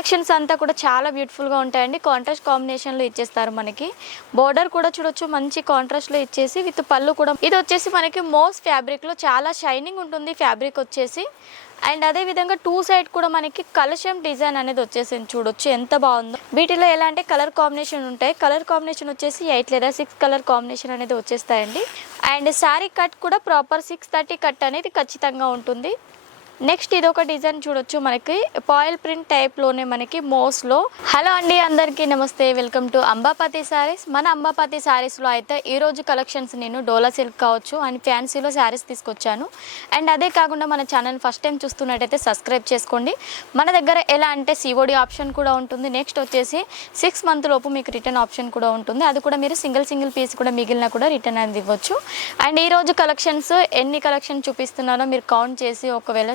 Collections అంతా కూడా చాలా బ్యూటిఫుల్గా ఉంటాయండి. కాంట్రాస్ట్ కాంబినేషన్లో ఇచ్చేస్తారు మనకి. బోర్డర్ కూడా చూడొచ్చు మంచి కాంట్రాస్ట్లో ఇచ్చేసి విత్ పళ్ళు కూడా. ఇది వచ్చేసి మనకి మోస్ ఫ్యాబ్రిక్లో చాలా షైనింగ్ ఉంటుంది ఫ్యాబ్రిక్ వచ్చేసి. అండ్ అదే విధంగా టూ సైడ్ కూడా మనకి కలశం డిజైన్ అనేది వచ్చేసింది, చూడొచ్చు ఎంత బాగుందో. వీటిలో ఎలా అంటే కలర్ కాంబినేషన్ ఉంటాయి. కలర్ కాంబినేషన్ వచ్చేసి 8 లేదా 6 కలర్ కాంబినేషన్ అనేది వచ్చేస్తాయండి. అండ్ శారీ కట్ కూడా ప్రాపర్ 630 కట్ అనేది ఖచ్చితంగా ఉంటుంది. నెక్స్ట్ ఇది ఒక డిజైన్ చూడొచ్చు, మనకి పాయిల్ ప్రింట్ టైప్లోనే మనకి మోస్లో. హలో అండి, అందరికీ నమస్తే, వెల్కమ్ టు అంబాపతి శారీస్. మన అంబాపతి శారీస్లో అయితే ఈరోజు కలెక్షన్స్ నేను డోలా సిల్క్ కావచ్చు అండ్ ఫ్యాన్సీలో శారీస్ తీసుకొచ్చాను. అండ్ అదే కాకుండా మన ఛానల్ ఫస్ట్ టైం చూస్తున్నట్టయితే సబ్స్క్రైబ్ చేసుకోండి. మన దగ్గర ఎలా అంటే సిఓడి ఆప్షన్ కూడా ఉంటుంది. నెక్స్ట్ వచ్చేసి 6 మంత్ లోపు మీకు రిటర్న్ ఆప్షన్ కూడా ఉంటుంది. అది కూడా మీరు సింగిల్ పీస్ కూడా మిగిలిన కూడా రిటర్న్ అనేది ఇవ్వచ్చు. అండ్ ఈరోజు కలెక్షన్స్ ఎన్ని కలెక్షన్ చూపిస్తున్నారో మీరు కౌంట్ చేసి ఒకవేళ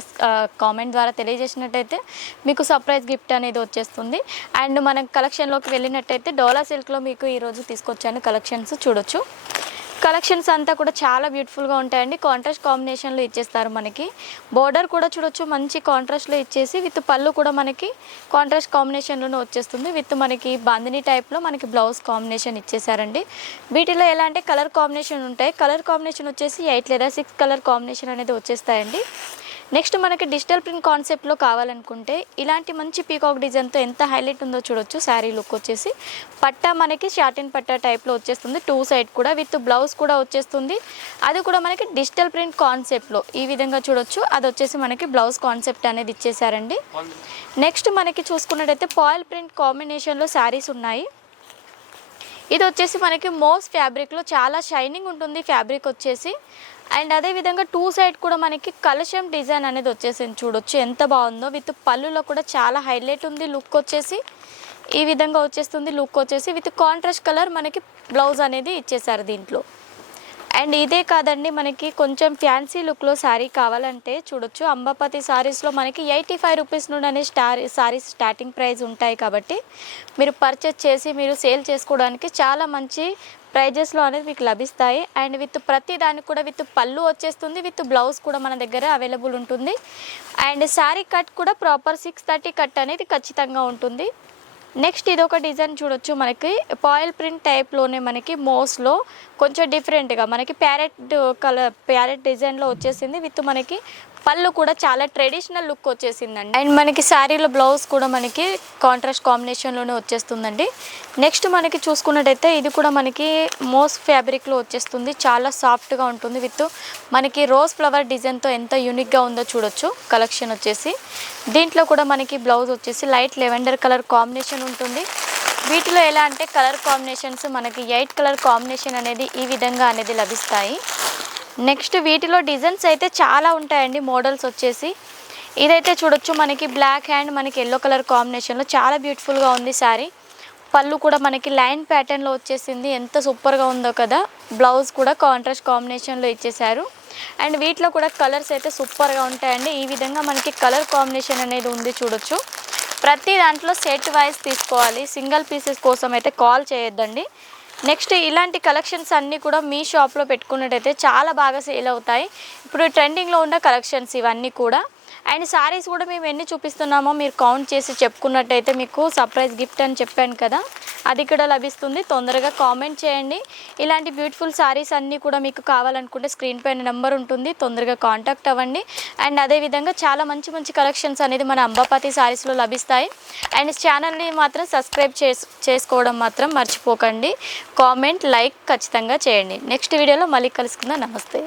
కామెంట్ ద్వారా తెలియజేసినట్టయితే మీకు సర్ప్రైజ్ గిఫ్ట్ అనేది వచ్చేస్తుంది. అండ్ మనం కలెక్షన్లోకి వెళ్ళినట్టయితే డోలా సిల్క్లో మీకు ఈరోజు తీసుకొచ్చాను కలెక్షన్స్ చూడొచ్చు. కలెక్షన్స్ అంతా కూడా చాలా బ్యూటిఫుల్గా ఉంటాయండి. కాంట్రాస్ట్ కాంబినేషన్లో ఇచ్చేస్తారు మనకి. బోర్డర్ కూడా చూడొచ్చు మంచి కాంట్రాస్ట్లో ఇచ్చేసి విత్ పళ్ళు కూడా మనకి కాంట్రాస్ట్ కాంబినేషన్లోనే వచ్చేస్తుంది. విత్ మనకి బాందిని టైప్లో మనకి బ్లౌజ్ కాంబినేషన్ ఇచ్చేసారండి. వీటిలో ఎలా అంటే కలర్ కాంబినేషన్ ఉంటాయి. కలర్ కాంబినేషన్ వచ్చేసి 8 లేదా 6 కలర్ కాంబినేషన్ అనేది వచ్చేస్తాయండి. నెక్స్ట్ మనకి డిజిటల్ ప్రింట్ కాన్సెప్ట్లో కావాలనుకుంటే ఇలాంటి మంచి పీకాక్ డిజైన్తో ఎంత హైలైట్ ఉందో చూడొచ్చు. శారీ లుక్ వచ్చేసి పట్టా మనకి షాటిన్ పట్టా టైప్లో వచ్చేస్తుంది. టూ సైడ్ కూడా విత్ బ్లౌజ్ కూడా వచ్చేస్తుంది. అది కూడా మనకి డిజిటల్ ప్రింట్ కాన్సెప్ట్లో ఈ విధంగా చూడొచ్చు. అది వచ్చేసి మనకి బ్లౌజ్ కాన్సెప్ట్ అనేది ఇచ్చేసారండి. నెక్స్ట్ మనకి చూసుకున్నట్టయితే పాయిల్ ప్రింట్ కాంబినేషన్లో శారీస్ ఉన్నాయి. ఇది వచ్చేసి మనకి మోస్ ఫ్యాబ్రిక్లో చాలా షైనింగ్ ఉంటుంది ఫ్యాబ్రిక్ వచ్చేసి. అండ్ అదేవిధంగా టూ సైడ్ కూడా మనకి కలశం డిజైన్ అనేది వచ్చేసింది, చూడొచ్చు ఎంత బాగుందో. విత్ పళ్ళులో కూడా చాలా హైలైట్ ఉంది. లుక్ వచ్చేసి ఈ విధంగా వచ్చేస్తుంది. లుక్ వచ్చేసి విత్ కాంట్రాస్ట్ కలర్ మనకి బ్లౌజ్ అనేది ఇచ్చేసారు దీంట్లో. అండ్ ఇదే కాదండి, మనకి కొంచెం ఫ్యాన్సీ లుక్లో శారీ కావాలంటే చూడొచ్చు. అంబాపతి శారీస్లో మనకి 85 రూపీస్ నుండి శారీస్ స్టార్టింగ్ ప్రైస్ ఉంటాయి. కాబట్టి మీరు పర్చేస్ చేసి మీరు సేల్ చేసుకోవడానికి చాలా మంచి ప్రైజెస్లో అనేది మీకు లభిస్తాయి. అండ్ విత్ ప్రతి దానికి కూడా విత్ పళ్ళు వచ్చేస్తుంది. విత్ బ్లౌజ్ కూడా మన దగ్గర అవైలబుల్ ఉంటుంది. అండ్ శారీ కట్ కూడా ప్రాపర్ 630 కట్ అనేది ఖచ్చితంగా ఉంటుంది. నెక్స్ట్ ఇది ఒక డిజైన్ చూడొచ్చు, మనకి పాయిల్ ప్రింట్ టైప్లోనే మనకి మోస్లో కొంచెం డిఫరెంట్గా మనకి ప్యారెట్ డిజైన్లో వచ్చేసింది. విత్ మనకి పళ్ళు కూడా చాలా ట్రెడిషనల్ లుక్ వచ్చేసిందండి. అండ్ మనకి శారీలో బ్లౌజ్ కూడా మనకి కాంట్రాస్ట్ కాంబినేషన్లోనే వచ్చేస్తుందండి. నెక్స్ట్ మనకి చూసుకున్నట్టయితే ఇది కూడా మనకి మోస్ ఫ్యాబ్రిక్లో వచ్చేస్తుంది. చాలా సాఫ్ట్గా ఉంటుంది. విత్ మనకి రోజ్ ఫ్లవర్ డిజైన్తో ఎంత యూనిక్గా ఉందో చూడొచ్చు కలెక్షన్ వచ్చేసి. దీంట్లో కూడా మనకి బ్లౌజ్ వచ్చేసి లైట్ లెవెండర్ కలర్ కాంబినేషన్ ఉంటుంది. వీటిలో ఎలా అంటే కలర్ కాంబినేషన్స్ మనకి 8 కలర్ కాంబినేషన్ అనేది ఈ విధంగా అనేది లభిస్తాయి. నెక్స్ట్ వీటిలో డిజైన్స్ అయితే చాలా ఉంటాయండి. మోడల్స్ వచ్చేసి ఇదైతే చూడొచ్చు మనకి బ్లాక్ అండ్ మనకి ఎల్లో కలర్ కాంబినేషన్లో చాలా బ్యూటిఫుల్గా ఉంది శారీ. పళ్ళు కూడా మనకి లైన్ ప్యాటర్న్లో వచ్చేసింది, ఎంత సూపర్గా ఉందో కదా. బ్లౌజ్ కూడా కాంట్రాస్ట్ కాంబినేషన్లో ఇచ్చేసారు. అండ్ వీటిలో కూడా కలర్స్ అయితే సూపర్గా ఉంటాయండి. ఈ విధంగా మనకి కలర్ కాంబినేషన్ అనేది ఉంది చూడొచ్చు. ప్రతి దాంట్లో సెట్ వైజ్ తీసుకోవాలి, సింగిల్ పీసెస్ కోసం అయితే కాల్ చేయొద్దండి. నెక్స్ట్ ఇలాంటి కలెక్షన్స్ అన్నీ కూడా మీ షాప్లో పెట్టుకున్నట్టయితే చాలా బాగా సేల్ అవుతాయి. ఇప్పుడు ట్రెండింగ్లో ఉన్న కలెక్షన్స్ ఇవన్నీ కూడా. అండ్ శారీస్ కూడా మేము ఎన్ని చూపిస్తున్నామో మీరు కౌంట్ చేసి చెప్పుకున్నట్టయితే మీకు సర్ప్రైజ్ గిఫ్ట్ అని చెప్పాను కదా, అది కూడా లభిస్తుంది. తొందరగా కామెంట్ చేయండి. ఇలాంటి బ్యూటిఫుల్ శారీస్ అన్నీ కూడా మీకు కావాలనుకుంటే స్క్రీన్ పైన నెంబర్ ఉంటుంది, తొందరగా కాంటాక్ట్ అవ్వండి. అండ్ అదేవిధంగా చాలా మంచి కలెక్షన్స్ అనేది మన అంబాపతి శారీస్లో లభిస్తాయి. అండ్ ఛానల్ని మాత్రం సబ్స్క్రైబ్ చేసుకోవడం మాత్రం మర్చిపోకండి. కామెంట్ లైక్ ఖచ్చితంగా చేయండి. నెక్స్ట్ వీడియోలో మళ్ళీ కలుసుకుందాం. నమస్తే.